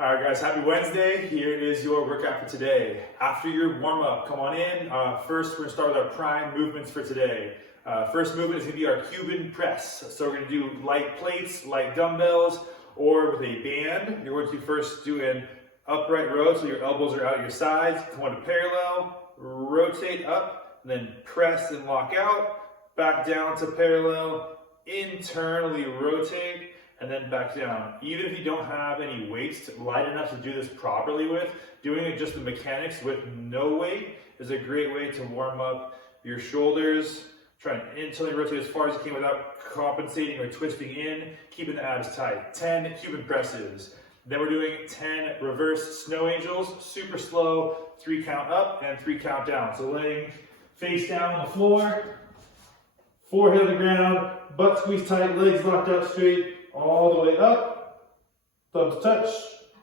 All right, guys, happy Wednesday. Here is your workout for today. After your warm-up, come on in. First, we're gonna start with our prime movements for today. First movement is gonna be our Cuban Press. So we're gonna do light plates, light dumbbells, or with a band. You're going to first do an upright row, so your elbows are out at your sides. Come on to parallel, rotate up, then press and lock out. Back down to parallel, internally rotate, and then back down. Even if you don't have any weights light enough to do this properly with, doing it just the mechanics with no weight is a great way to warm up your shoulders. Try and internally rotate as far as you can without compensating or twisting in, keeping the abs tight. 10 Cuban presses. Then we're doing 10 reverse snow angels, super slow, 3 count up and 3 count down. So laying face down on the floor, forehead on the ground, butt squeezed tight, legs locked out straight, all the way up, thumbs touch,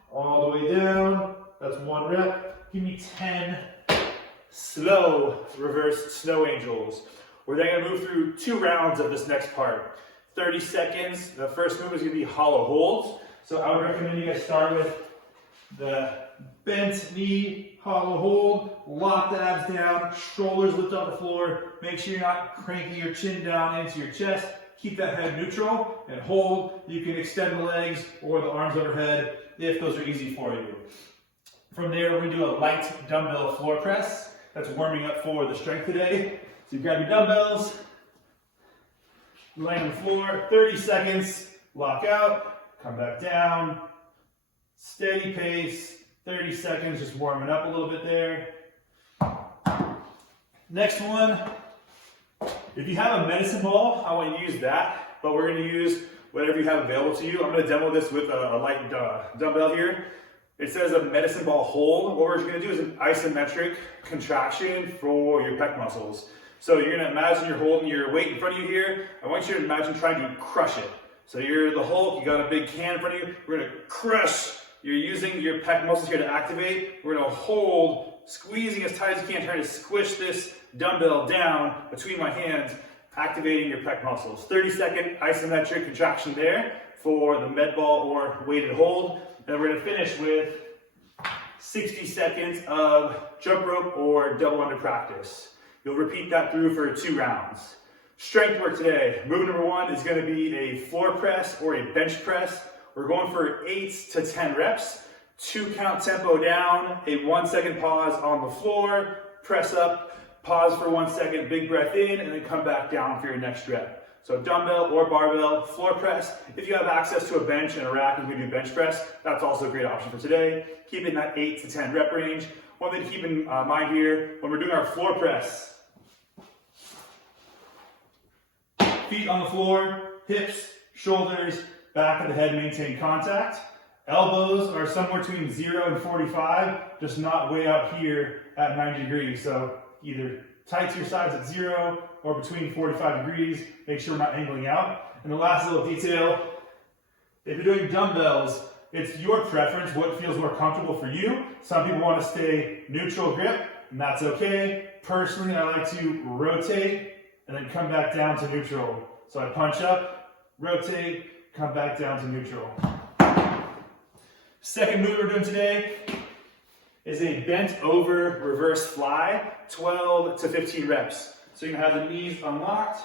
all the way down. That's 1 rep. Give me 10 slow reverse snow angels. We're then gonna move through 2 rounds of this next part. 30 seconds. The first move is gonna be hollow holds. So I would recommend you guys start with the bent knee, hollow hold, lock the abs down, shoulders lift off the floor. Make sure you're not cranking your chin down into your chest. Keep that head neutral and hold. You can extend the legs or the arms overhead if those are easy for you. From there, we're gonna do a light dumbbell floor press. That's warming up for the strength today. So you grab your dumbbells, lay on the floor, 30 seconds, lock out, come back down, steady pace, 30 seconds, just warming up a little bit there. Next one, if you have a medicine ball, I want to use that, but we're going to use whatever you have available to you. I'm going to demo this with a light dumbbell here. It says a medicine ball hold. What we're going to do is an isometric contraction for your pec muscles. So you're going to imagine you're holding your weight in front of you here. I want you to imagine trying to crush it. So you're the Hulk, you got a big can in front of you. We're going to crush. You're using your pec muscles here to activate. We're going to hold, squeezing as tight as you can, trying to squish this dumbbell down between my hands, activating your pec muscles. 30-second isometric contraction there for the med ball or weighted hold. And then we're going to finish with 60 seconds of jump rope or double under practice. You'll repeat that through for 2 rounds. Strength work today. Move number 1 is going to be a floor press or a bench press. We're going for 8 to 10 reps. 2 count tempo down, a 1-second pause on the floor, press up, pause for 1 second, big breath in, and then come back down for your next rep. So dumbbell or barbell, floor press. If you have access to a bench and a rack and you can do bench press, that's also a great option for today. Keep it in that 8 to 10 rep range. One thing to keep in mind here, when we're doing our floor press, feet on the floor, hips, shoulders, back of the head maintain contact. Elbows are somewhere between 0 and 45, just not way out here at 90 degrees. So either tight to your sides at 0 or between 45 degrees. Make sure we're not angling out. And the last little detail, if you're doing dumbbells, it's your preference, what feels more comfortable for you. Some people want to stay neutral grip, and that's okay. Personally, I like to rotate and then come back down to neutral. So I punch up, rotate, come back down to neutral. Second move we're doing today is a bent over reverse fly, 12 to 15 reps. So you're gonna have the knees unlocked,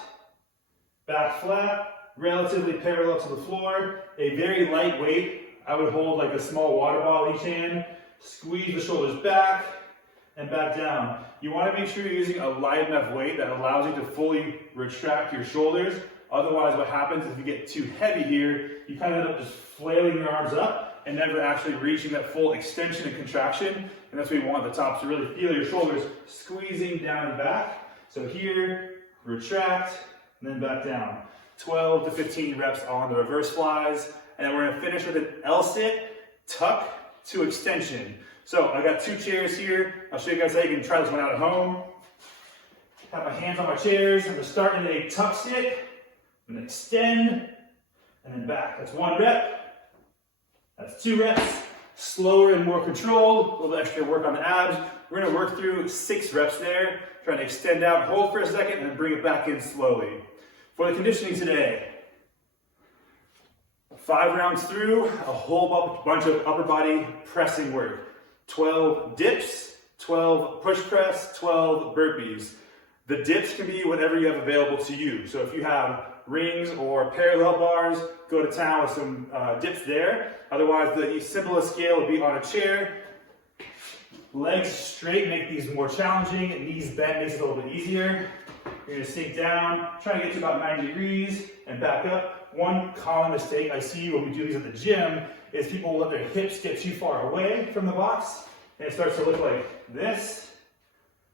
back flat, relatively parallel to the floor, a very light weight. I would hold like a small water bottle each hand, squeeze the shoulders back and back down. You wanna make sure you're using a light enough weight that allows you to fully retract your shoulders. Otherwise, what happens is if you get too heavy here, you kind of end up just flailing your arms up and never actually reaching that full extension and contraction. And that's what we want at the top, to really feel your shoulders squeezing down and back. So here, retract, and then back down. 12 to 15 reps on the reverse flies. And then we're gonna finish with an L-sit, tuck to extension. So I got 2 chairs here. I'll show you guys how you can try this one out at home. Have my hands on my chairs. I'm gonna start in a tuck sit, and then extend, and then back. That's 1 rep. That's 2 reps. Slower and more controlled. A little extra work on the abs. We're gonna work through 6 reps there. Trying to extend out, hold for a second, and then bring it back in slowly. For the conditioning today, 5 rounds through, a whole bunch of upper body pressing work. 12 dips, 12 push press, 12 burpees. The dips can be whatever you have available to you. So if you have rings or parallel bars, go to town with some dips there. Otherwise, the simplest scale would be on a chair. Legs straight make these more challenging. Knees bent makes it a little bit easier. You're gonna sink down, try to get to about 90 degrees and back up. One common mistake I see when we do these at the gym is people let their hips get too far away from the box and it starts to look like this.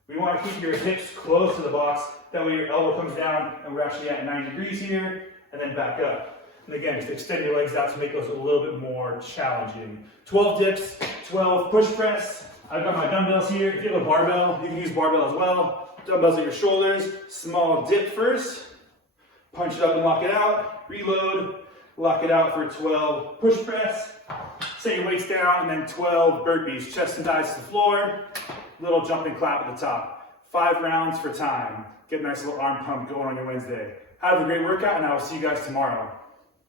We want to keep your hips close to the box, that way your elbow comes down and we're actually at 90 degrees here, and then back up. And again, just extend your legs out to make those a little bit more challenging. 12 dips, 12 push press. I've got my dumbbells here. If you have a barbell, you can use barbell as well. Dumbbells at your shoulders, small dip first, punch it up and lock it out, reload, lock it out for 12 push press, set your weights down, and then 12 burpees, chest and thighs to the floor, little jump and clap at the top. 5 rounds for time. Get a nice little arm pump going on your Wednesday. Have a great workout, and I will see you guys tomorrow.